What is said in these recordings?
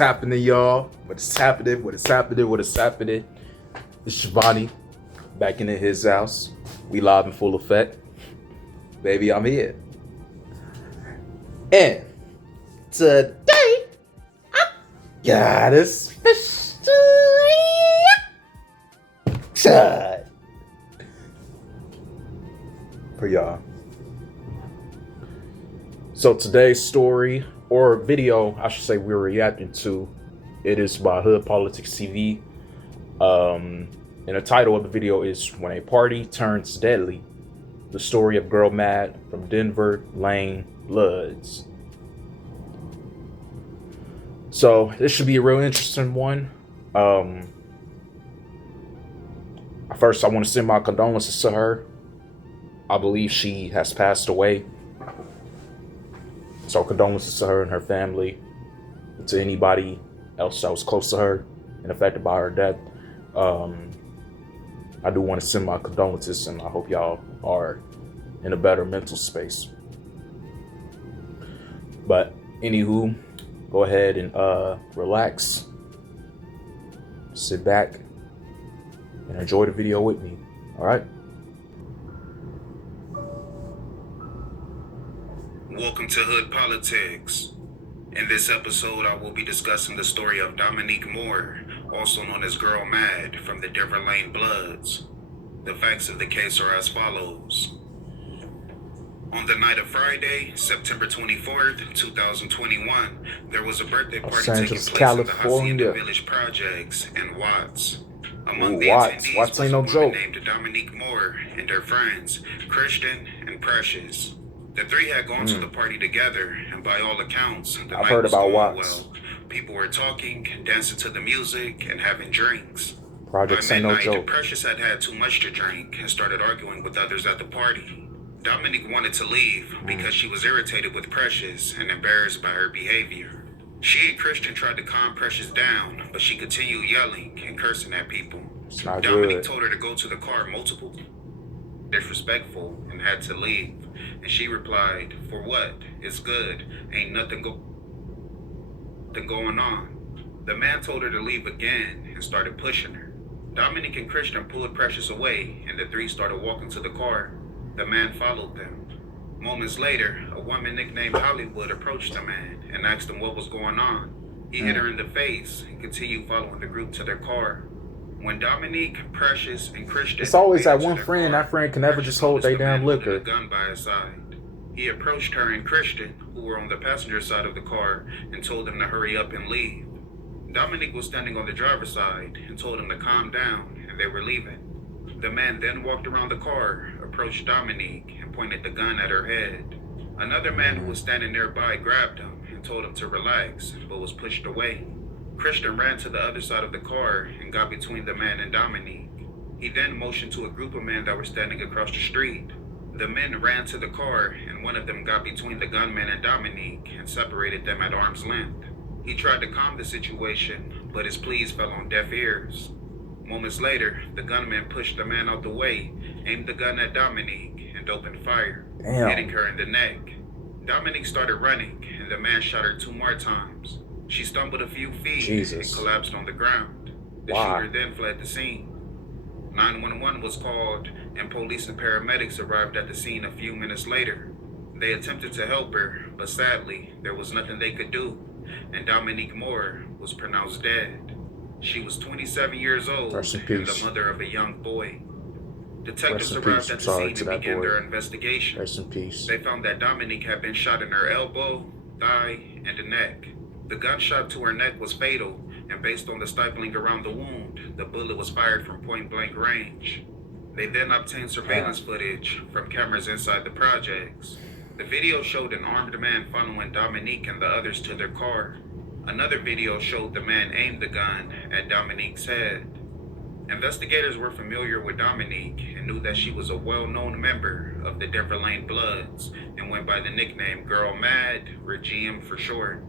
happening, y'all? What is happening? What is happening? What is happening? It's Shivani back into his house. We live in full effect. Baby, I'm here. And today, I got a special reaction for y'all. So today's story, or video, I should say, we're reacting to, it is by Hood Politics TV. And the title of the video is When a Party Turns Deadly, the story of Gurl Mad from Denver Lane Bloods. So this should be a real interesting one. First, I want to send my condolences to her. I believe she has passed away. So condolences to her and her family, and to anybody else that was close to her and affected by her death. I do want to send my condolences, and I hope y'all are in a better mental space. But anywho, go ahead and relax, sit back, and enjoy the video with me. All right. Welcome to Hood Politics. In this episode, I will be discussing the story of Dominique Moore, also known as Gurl Mad, from the Denver Lane Bloods. The facts of the case are as follows. On the night of Friday, September 24th, 2021, there was a birthday party taking place in the Hacienda Village Projects in Watts. Among the attendees was a woman named Dominique Moore and her friends, Christian and Precious. The three had gone to the party together, and by all accounts, the night was going well. People were talking, dancing to the music, and having drinks. By midnight, Precious had had too much to drink and started arguing with others at the party. Dominique wanted to leave because she was irritated with Precious and embarrassed by her behavior. She and Christian tried to calm Precious down, but she continued yelling and cursing at people. Dominique told her to go to the car multiple times, disrespectful, and had to leave. And she replied, "For what? It's good. Ain't nothing going on." The man told her to leave again and started pushing her. Dominique and Christian pulled Precious away, and the three started walking to the car. The man followed them. Moments later, a woman nicknamed Hollywood approached the man and asked him what was going on. He hit her in the face and continued following the group to their car. When Dominique, Precious, and Christian, it's always that one friend. That friend can never just hold their damn liquor. A gun by his side. He approached her and Christian, who were on the passenger side of the car, and told them to hurry up and leave. Dominique was standing on the driver's side and told him to calm down, and they were leaving. The man then walked around the car, approached Dominique, and pointed the gun at her head. Another man who was standing nearby grabbed him and told him to relax, but was pushed away. Christian ran to the other side of the car and got between the man and Dominique. He then motioned to a group of men that were standing across the street. The men ran to the car, and one of them got between the gunman and Dominique and separated them at arm's length. He tried to calm the situation, but his pleas fell on deaf ears. Moments later, the gunman pushed the man out the way, aimed the gun at Dominique, and opened fire, hitting her in the neck. Dominique started running, and the man shot her 2 more times. She stumbled a few feet and collapsed on the ground. The shooter then fled the scene. 911 was called, and police and paramedics arrived at the scene a few minutes later. They attempted to help her, but sadly, there was nothing they could do, and Dominique Moore was pronounced dead. She was 27 years old and the mother of a young boy. Detectives arrived at the scene and began their investigation. They found that Dominique had been shot in her elbow, thigh, and the neck. The gunshot to her neck was fatal, and based on the stifling around the wound, the bullet was fired from point-blank range. They then obtained surveillance footage from cameras inside the projects. The video showed an armed man following Dominique and the others to their car. Another video showed the man aimed the gun at Dominique's head. Investigators were familiar with Dominique and knew that she was a well-known member of the Denver Lane Bloods and went by the nickname Gurl Mad, or GM for short.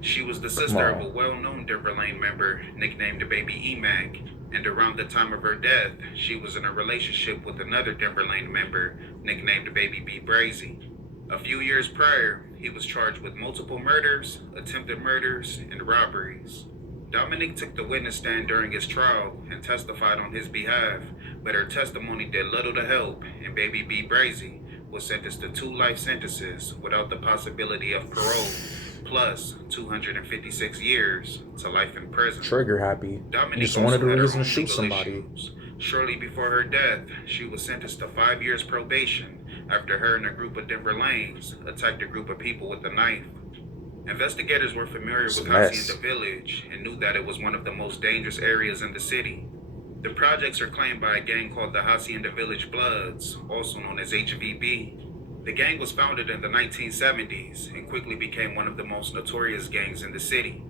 She was the sister of a well-known Denver Lane member nicknamed Baby E-Mac, and around the time of her death, she was in a relationship with another Denver Lane member nicknamed Baby B Brazy. A few years prior, he was charged with multiple murders, attempted murders, and robberies. Dominique took the witness stand during his trial and testified on his behalf, but her testimony did little to help, and Baby B. Brazy was sentenced to 2 life sentences without the possibility of parole, plus 256 years to life in prison. Trigger happy. Dominique Just wanted also a had her reason to own shoot legal somebody. issues. Shortly before her death, she was sentenced to 5 years probation after her and a group of Denver Lanes attacked a group of people with a knife. Investigators were familiar with Hacienda Village and knew that it was one of the most dangerous areas in the city. The projects are claimed by a gang called the Hacienda Village Bloods, also known as HVB. The gang was founded in the 1970s and quickly became one of the most notorious gangs in the city.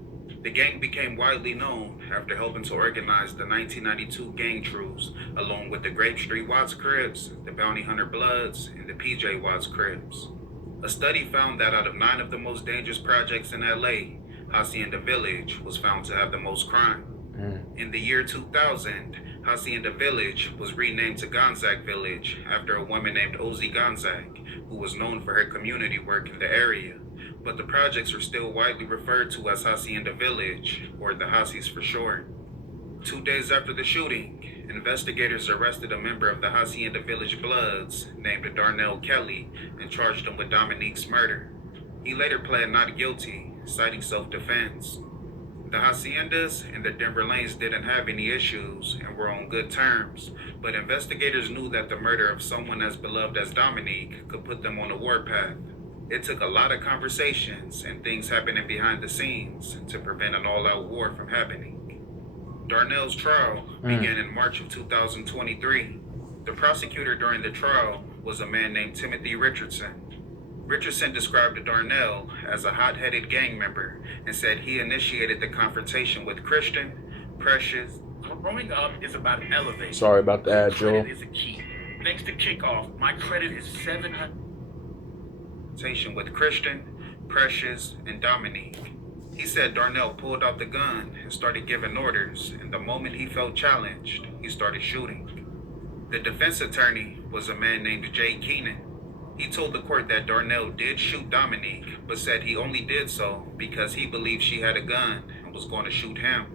The gang became widely known after helping to organize the 1992 gang truce, along with the Grape Street Watts Crips, the Bounty Hunter Bloods, and the PJ Watts Crips. A study found that out of 9 of the most dangerous projects in LA, Hacienda Village was found to have the most crime. In the year 2000, Hacienda Village was renamed to Gonzague Village after a woman named Ozzie Gonzague, who was known for her community work in the area. But the projects are still widely referred to as Hacienda Village, or the Hacies for short. 2 days after the shooting, investigators arrested a member of the Hacienda Village Bloods named Darnell Kelly and charged him with Dominique's murder. He later pled not guilty, citing self-defense. The Haciendas and the Denver Lanes didn't have any issues and were on good terms, but investigators knew that the murder of someone as beloved as Dominique could put them on a warpath. It took a lot of conversations and things happening behind the scenes to prevent an all-out war from happening. Darnell's trial began in March of 2023. The prosecutor during the trial was a man named Timothy Richardson. Richardson described Darnell as a hot-headed gang member and said he initiated the confrontation with Christian, Precious. Growing up is about elevating. Sorry about that, Joe. Credit is a key. Thanks to Kickoff, my credit is 700. With Christian, Precious, and Dominique. He said Darnell pulled out the gun and started giving orders, and the moment he felt challenged, he started shooting. The defense attorney was a man named Jay Keenan. He told the court that Darnell did shoot Dominique, but said he only did so because he believed she had a gun and was going to shoot him.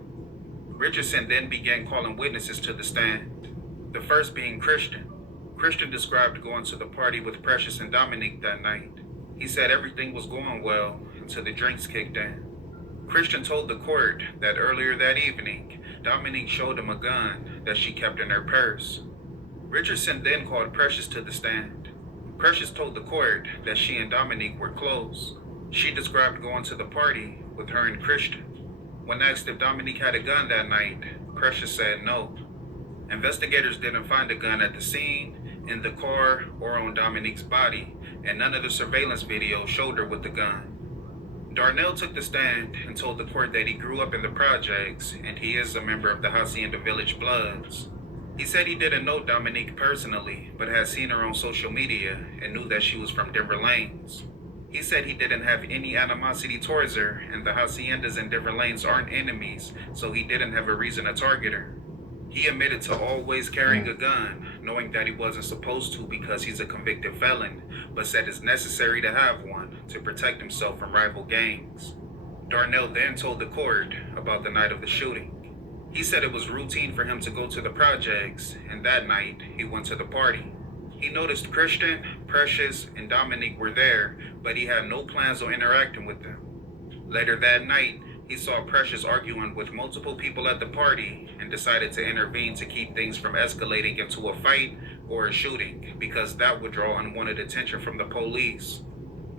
Richardson then began calling witnesses to the stand, the first being Christian. Christian described going to the party with Precious and Dominique that night. He said everything was going well until the drinks kicked in. Christian told the court that earlier that evening, Dominique showed him a gun that she kept in her purse. Richardson then called Precious to the stand. Precious told the court that she and Dominique were close. She described going to the party with her and Christian. When asked if Dominique had a gun that night, Precious said no. Investigators didn't find a gun at the scene, in the car, or on Dominique's body, and none of the surveillance video showed her with the gun. Darnell took the stand and told the court that he grew up in the projects and he is a member of the Hacienda Village Bloods. He said he didn't know Dominique personally, but had seen her on social media and knew that she was from Denver Lanes. He said he didn't have any animosity towards her, and the Haciendas and Denver Lanes aren't enemies, so he didn't have a reason to target her. He admitted to always carrying a gun, knowing that he wasn't supposed to because he's a convicted felon, but said it's necessary to have one to protect himself from rival gangs. Darnell then told the court about the night of the shooting. He said it was routine for him to go to the projects, and that night he went to the party. He noticed Christian, Precious, and Dominique were there, but he had no plans on interacting with them. Later that night, he saw Precious arguing with multiple people at the party and decided to intervene to keep things from escalating into a fight or a shooting, because that would draw unwanted attention from the police.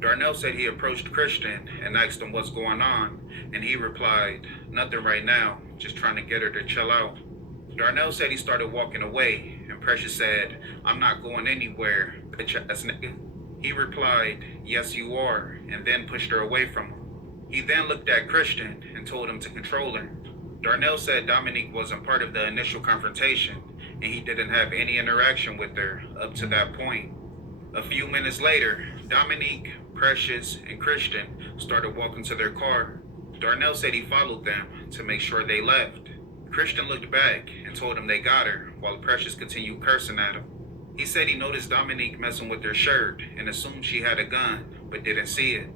Darnell said he approached Christian and asked him what's going on, and he replied, "Nothing right now, just trying to get her to chill out." Darnell said he started walking away, and Precious said, "I'm not going anywhere, bitch ass nigga." He replied, "Yes you are," and then pushed her away from him. He then looked at Christian and told him to control her. Darnell said Dominique wasn't part of the initial confrontation, and he didn't have any interaction with her up to that point. A few minutes later, Dominique, Precious, and Christian started walking to their car. Darnell said he followed them to make sure they left. Christian looked back and told him they got her, while Precious continued cursing at him. He said he noticed Dominique messing with her shirt and assumed she had a gun, but didn't see it.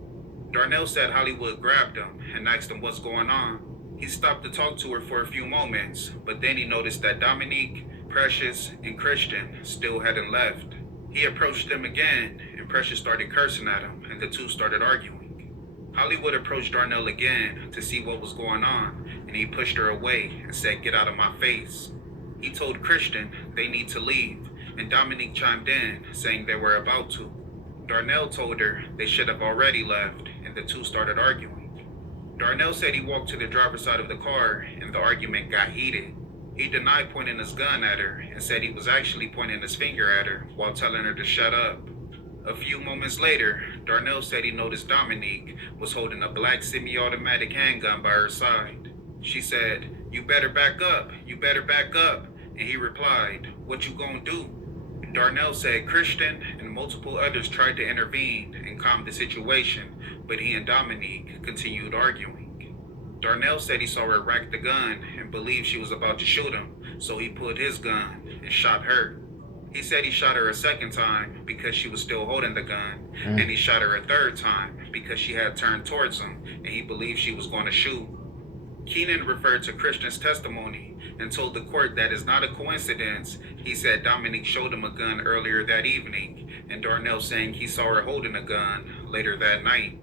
Darnell said Hollywood grabbed him and asked him what's going on. He stopped to talk to her for a few moments, but then he noticed that Dominique, Precious, and Christian still hadn't left. He approached them again, and Precious started cursing at him, and the two started arguing. Hollywood approached Darnell again to see what was going on, and he pushed her away and said, "Get out of my face." He told Christian they need to leave, and Dominique chimed in, saying they were about to. Darnell told her they should have already left, and the two started arguing. Darnell said he walked to the driver's side of the car, and the argument got heated. He denied pointing his gun at her and said he was actually pointing his finger at her while telling her to shut up. A few moments later, Darnell said he noticed Dominique was holding a black semi-automatic handgun by her side. She said, "You better back up, you better back up," and he replied, "What you gonna do?" Darnell said Christian and multiple others tried to intervene and calm the situation, but he and Dominique continued arguing. Darnell said he saw her rack the gun and believed she was about to shoot him, so he pulled his gun and shot her. He said he shot her a second time because she was still holding the gun, and he shot her a third time because she had turned towards him and he believed she was going to shoot. Keenan referred to Christian's testimony and told the court that it's not a coincidence. He said Dominique showed him a gun earlier that evening, and Darnell saying he saw her holding a gun later that night.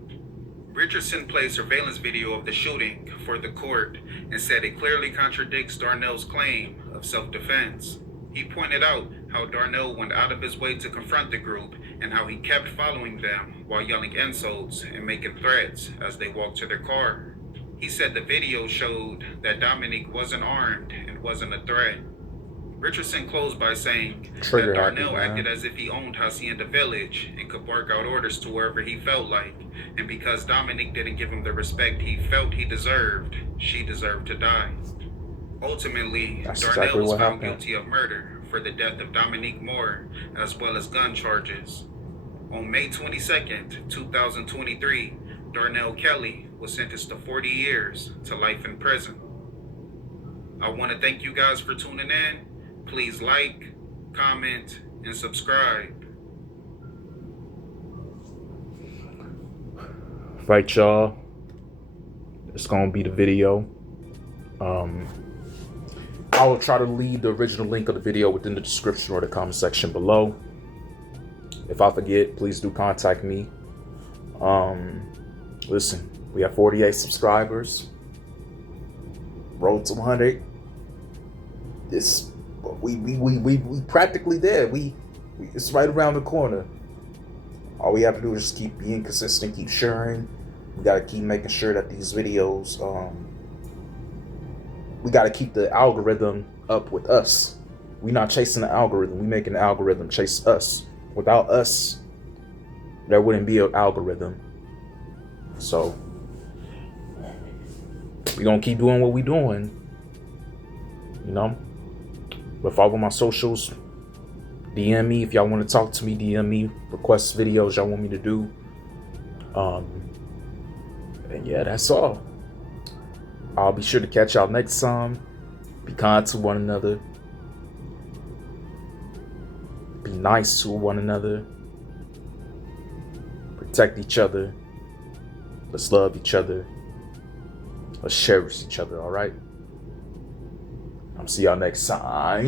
Richardson played surveillance video of the shooting for the court and said it clearly contradicts Darnell's claim of self-defense. He pointed out how Darnell went out of his way to confront the group and how he kept following them while yelling insults and making threats as they walked to their car. He said the video showed that Dominique wasn't armed and wasn't a threat. Richardson closed by saying that Darnell acted as if he owned Hacienda Village and could bark out orders to wherever he felt like, and because Dominique didn't give him the respect he felt he deserved, she deserved to die. Ultimately, Darnell was found guilty of murder for the death of Dominique Moore, as well as gun charges. On May 22nd, 2023, Darnell Kelly was sentenced to 40 years to life in prison. I want to thank you guys for tuning in. Please like, comment, and subscribe. Right, y'all. It's gonna be the video. I will try to leave the original link of the video within the description or the comment section below. If I forget, please do contact me. Listen, we have 48 subscribers. Road to 100. We practically there. It's right around the corner. All we have to do is just keep being consistent, keep sharing. We gotta keep making sure that these videos, we gotta keep the algorithm up with us. We're not chasing the algorithm. We making the algorithm chase us. Without us, there wouldn't be an algorithm. So we're gonna keep doing what we're doing. You know? But follow my socials. DM me if y'all want to talk to me. DM me, request videos y'all want me to do. And yeah, that's all. I'll be sure to catch y'all next time. Be kind to one another. Be nice to one another. Protect each other. Let's love each other. Let's cherish each other, all right? I'll see y'all next time.